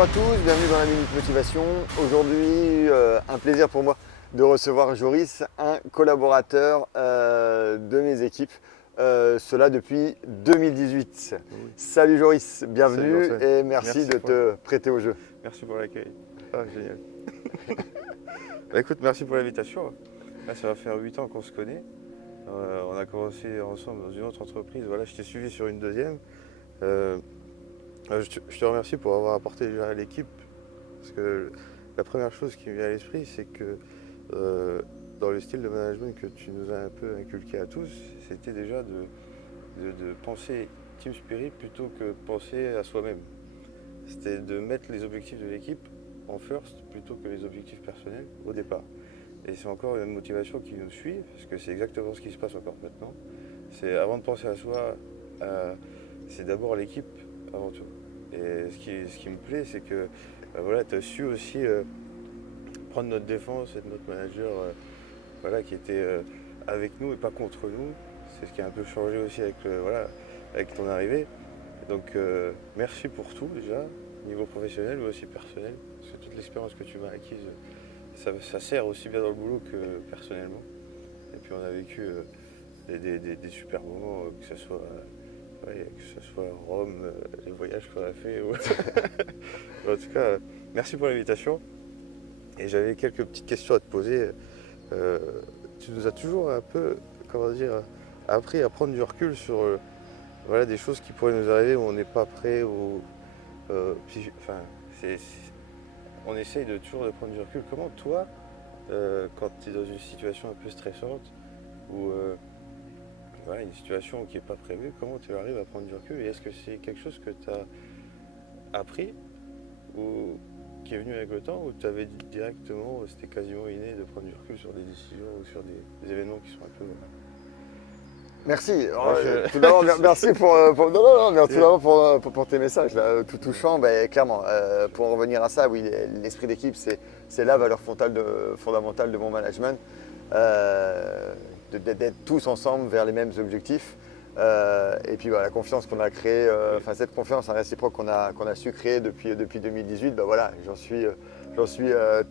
Bonjour à tous, bienvenue dans la Minute Motivation. Aujourd'hui, un plaisir pour moi de recevoir Joris, un collaborateur de mes équipes, cela depuis 2018. Oui. Salut Joris, bienvenue Salut Antoine. et merci de te prêter au jeu. Merci pour l'accueil. Ah, génial. Bah, écoute, merci pour l'invitation. Là, ça va faire 8 ans qu'on se connaît. On a commencé ensemble dans une autre entreprise. Voilà, je t'ai suivi sur une deuxième. Je te remercie pour avoir apporté déjà à l'équipe. Parce que la première chose qui me vient à l'esprit, c'est que dans le style de management que tu nous as un peu inculqué à tous, c'était déjà de penser team spirit plutôt que penser à soi-même. C'était de mettre les objectifs de l'équipe en first plutôt que les objectifs personnels au départ. Et c'est encore une motivation qui nous suit, parce que c'est exactement ce qui se passe encore maintenant. C'est avant de penser à soi, c'est d'abord l'équipe avant tout. Et ce qui me plaît, c'est que voilà, tu as su aussi prendre notre défense, être notre manager voilà, qui était avec nous et pas contre nous. C'est ce qui a un peu changé aussi voilà, avec ton arrivée. Donc merci pour tout déjà, niveau professionnel mais aussi personnel, parce que toute l'expérience que tu m'as acquise, ça sert aussi bien dans le boulot que personnellement. Et puis on a vécu des super moments, que ce soit Rome, les voyages qu'on a fait. En tout cas, merci pour l'invitation. Et j'avais quelques petites questions à te poser. Tu nous as toujours un peu, comment dire, appris à prendre du recul sur voilà, des choses qui pourraient nous arriver où on n'est pas prêt. On essaye toujours de prendre du recul. Comment toi, quand tu es dans une situation un peu stressante ou voilà, une situation qui n'est pas prévue, comment tu arrives à prendre du recul? Et est-ce que c'est quelque chose que tu as appris ou qui est venu avec le temps, ou tu avais directement, c'était quasiment inné de prendre du recul sur des décisions ou sur des événements qui sont un peu... Merci. Ouais, Tout d'abord, merci tout d'abord pour tes messages là, tout touchants. Ben, clairement, pour en revenir à ça, oui, l'esprit d'équipe, c'est la valeur fondamentale de mon management. D'être tous ensemble vers les mêmes objectifs. Et puis la confiance qu'on a créée, cette confiance réciproque qu'on a su créer depuis 2018, voilà, j'en suis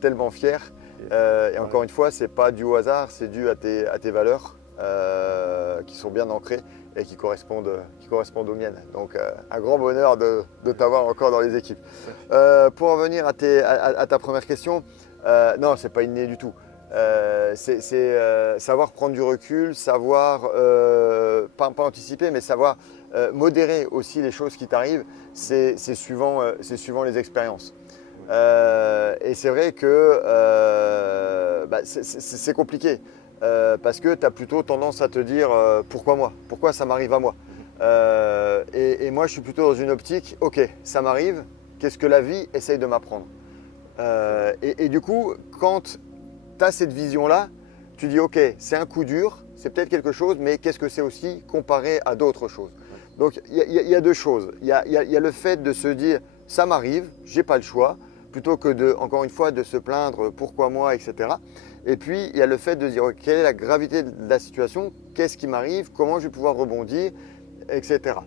tellement fier. Et encore une fois, c'est pas dû au hasard, c'est dû à tes valeurs qui sont bien ancrées et qui correspondent aux miennes. Donc un grand bonheur de t'avoir encore dans les équipes. Pour en venir à ta première question, non, c'est pas inné du tout. C'est savoir prendre du recul, savoir, pas anticiper, mais savoir modérer aussi les choses qui t'arrivent, c'est suivant les expériences. Et c'est vrai que c'est compliqué, parce que tu as plutôt tendance à te dire pourquoi moi? Pourquoi ça m'arrive à moi? Et moi je suis plutôt dans une optique, ok, ça m'arrive, qu'est-ce que la vie essaye de m'apprendre? Et du coup, quand tu as cette vision-là, tu dis ok, c'est un coup dur, c'est peut-être quelque chose, mais qu'est-ce que c'est aussi comparé à d'autres choses? Donc il y a deux choses. Il y a le fait de se dire ça m'arrive, j'ai pas le choix, plutôt que encore une fois de se plaindre pourquoi moi, etc. Et puis il y a le fait de dire quelle est la gravité de la situation, qu'est-ce qui m'arrive, comment je vais pouvoir rebondir, etc.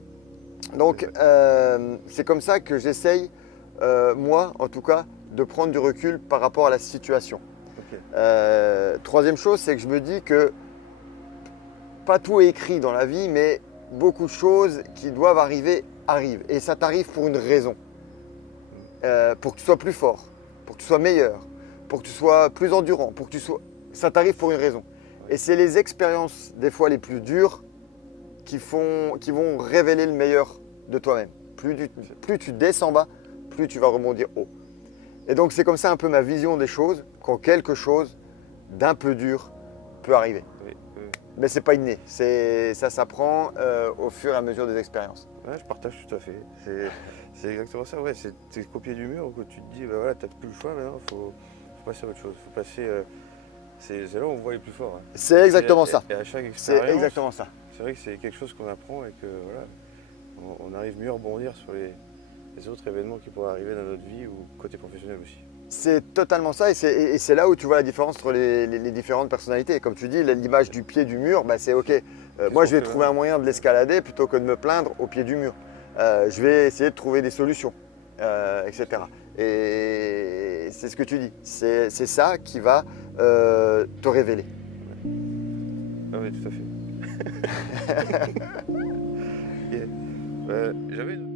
Donc c'est comme ça que j'essaye, moi en tout cas, de prendre du recul par rapport à la situation. Okay. Troisième chose, c'est que je me dis que pas tout est écrit dans la vie, mais beaucoup de choses qui doivent arriver arrivent. Et ça t'arrive pour une raison. Pour que tu sois plus fort, pour que tu sois meilleur, pour que tu sois plus endurant, ça t'arrive pour une raison. Et c'est les expériences des fois les plus dures qui vont révéler le meilleur de toi-même. Plus tu descends bas, plus tu vas rebondir haut. Et donc c'est comme ça un peu ma vision des choses, quand quelque chose d'un peu dur peut arriver. Oui. Mais c'est pas inné, ça s'apprend au fur et à mesure des expériences. Ouais, je partage tout à fait. C'est exactement ça, ouais. C'est qu'au pied du mur où tu te dis, voilà, t'as plus le choix maintenant, faut passer à autre chose. Faut passer, c'est là où on voit les plus forts. Hein. C'est exactement ça. Et à chaque expérience, c'est exactement ça. C'est vrai que c'est quelque chose qu'on apprend et que voilà, on arrive mieux à rebondir sur les autres événements qui pourraient arriver dans notre vie ou côté professionnel aussi. C'est totalement ça, et c'est là où tu vois la différence entre les différentes personnalités. Comme tu dis, l'image du pied du mur, c'est ok. Moi, je vais trouver un moyen de l'escalader plutôt que de me plaindre au pied du mur. Je vais essayer de trouver des solutions, etc. Et c'est ce que tu dis. C'est ça qui va te révéler. Ah oui, tout à fait. Yeah. J'avais une